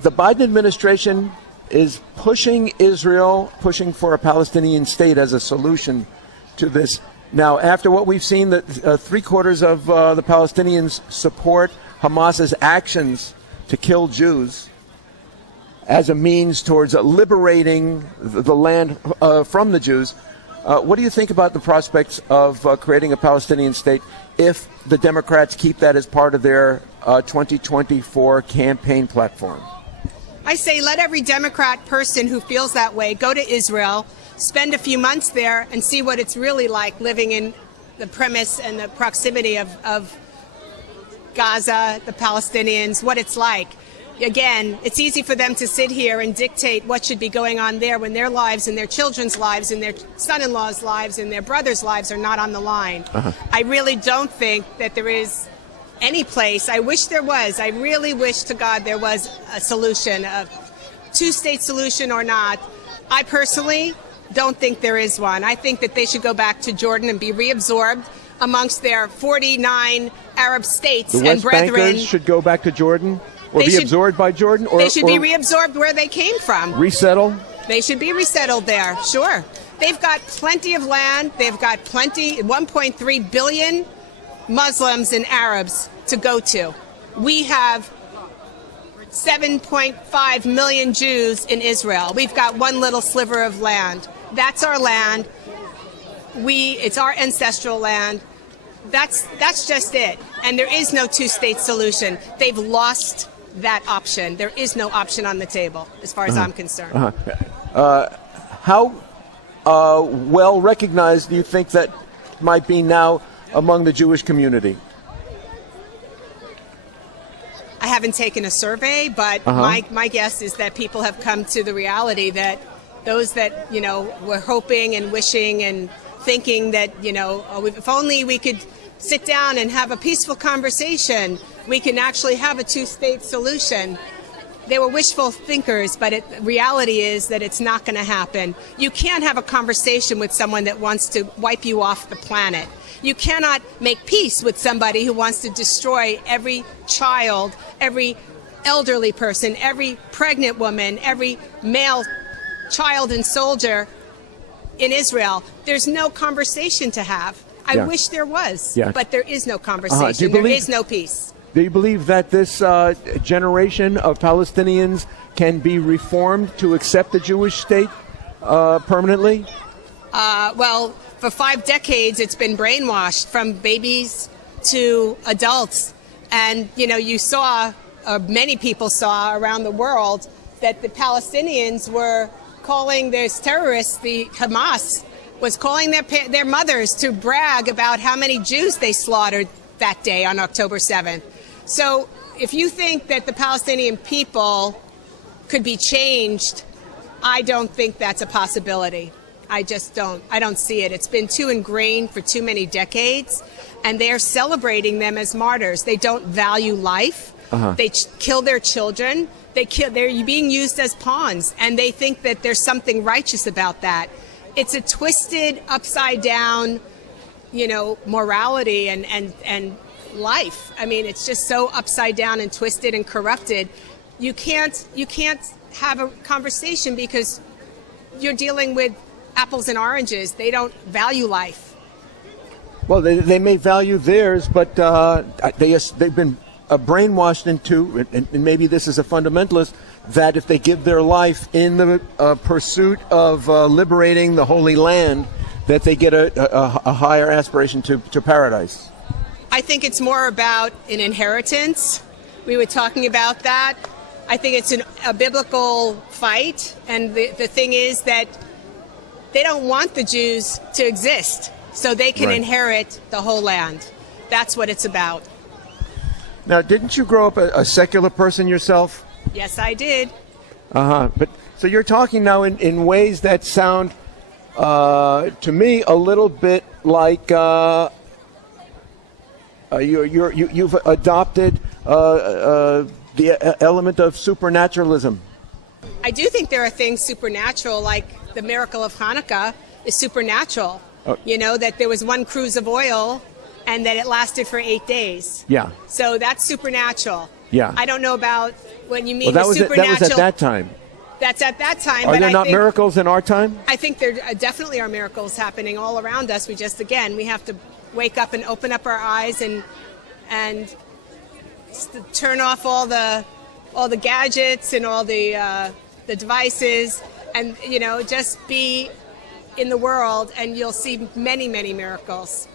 the Biden administration is pushing Israel, pushing for a Palestinian state as a solution to this. Now, after what we've seen, that 3/4 of the Palestinians support Hamas's actions to kill Jews as a means towards liberating the land from the Jews. What do you think about the prospects of creating a Palestinian state if the Democrats keep that as part of their 2024 campaign platform? I say let every Democrat person who feels that way go to Israel, spend a few months there, and see what it's really like living in the premise and the proximity of Gaza, the Palestinians, what it's like. Again, it's easy for them to sit here and dictate what should be going on there when their lives and their children's lives and their son-in-law's lives and their brothers' lives are not on the line. I really don't think that there is any place. I wish there was. I really wish to God there was a solution, a two-state solution or not. I personally don't think there is one. I think that they should go back to Jordan and be reabsorbed amongst their 49 Arab states and brethren. The West Bankers should go back to Jordan? Or be absorbed by Jordan? Or they should be reabsorbed where they came from. Resettle? They should be resettled there, sure. They've got plenty of land. They've got 1.3 billion Muslims and Arabs to go to. We have 7.5 million Jews in Israel. We've got one little sliver of land. That's our land. It's our ancestral land. That's just it. And there is no two-state solution. They've lost that option. There is no option on the table, as far as I'm concerned. How well recognized do you think that might be now among the Jewish community? I haven't taken a survey, but my guess is that people have come to the reality that those that, were hoping and wishing and thinking that, if only we could sit down and have a peaceful conversation, we can actually have a two-state solution. They were wishful thinkers, but reality is that it's not going to happen. You can't have a conversation with someone that wants to wipe you off the planet. You cannot make peace with somebody who wants to destroy every child, every elderly person, every pregnant woman, every male child and soldier in Israel. There's no conversation to have. I wish there was, but there is no conversation. There is no peace. Do you believe that this generation of Palestinians can be reformed to accept the Jewish state permanently? Well, for 5 decades, it's been brainwashed from babies to adults. And, you saw, many people saw around the world, that the Palestinians were calling these terrorists, the Hamas, was calling their mothers to brag about how many Jews they slaughtered that day on October 7th. So if you think that the Palestinian people could be changed, I don't think that's a possibility. I just don't. I don't see it. It's been too ingrained for too many decades, and they're celebrating them as martyrs. They don't value life. They kill their children. They're being used as pawns, and they think that there's something righteous about that. It's a twisted, upside down, morality and life. I mean, it's just so upside down and twisted and corrupted. You can't have a conversation because you're dealing with apples and oranges. They don't value life. Well, they may value theirs, but they've been brainwashed into, and maybe this is a fundamentalist, that if they give their life in the pursuit of liberating the Holy Land, that they get a higher aspiration to paradise. I think it's more about an inheritance. We were talking about that. I think it's a biblical fight, and the thing is that they don't want the Jews to exist so they can inherit the whole land. That's what it's about. Now, didn't you grow up a secular person yourself? Yes, I did. But so you're talking now in ways that sound to me a little bit like you've adopted the element of supernaturalism. I do think there are things supernatural, like the miracle of Hanukkah is supernatural. That there was one cruse of oil and that it lasted for 8 days. Yeah. So that's supernatural. Yeah. I don't know about when you mean Well, the that supernatural. was at that time. That's at that time. Are but there I not think, miracles in our time? I think there definitely are miracles happening all around us. We just, again, we have to wake up and open up our eyes and turn off all the gadgets and all the devices, and just be in the world, and you'll see many, many miracles.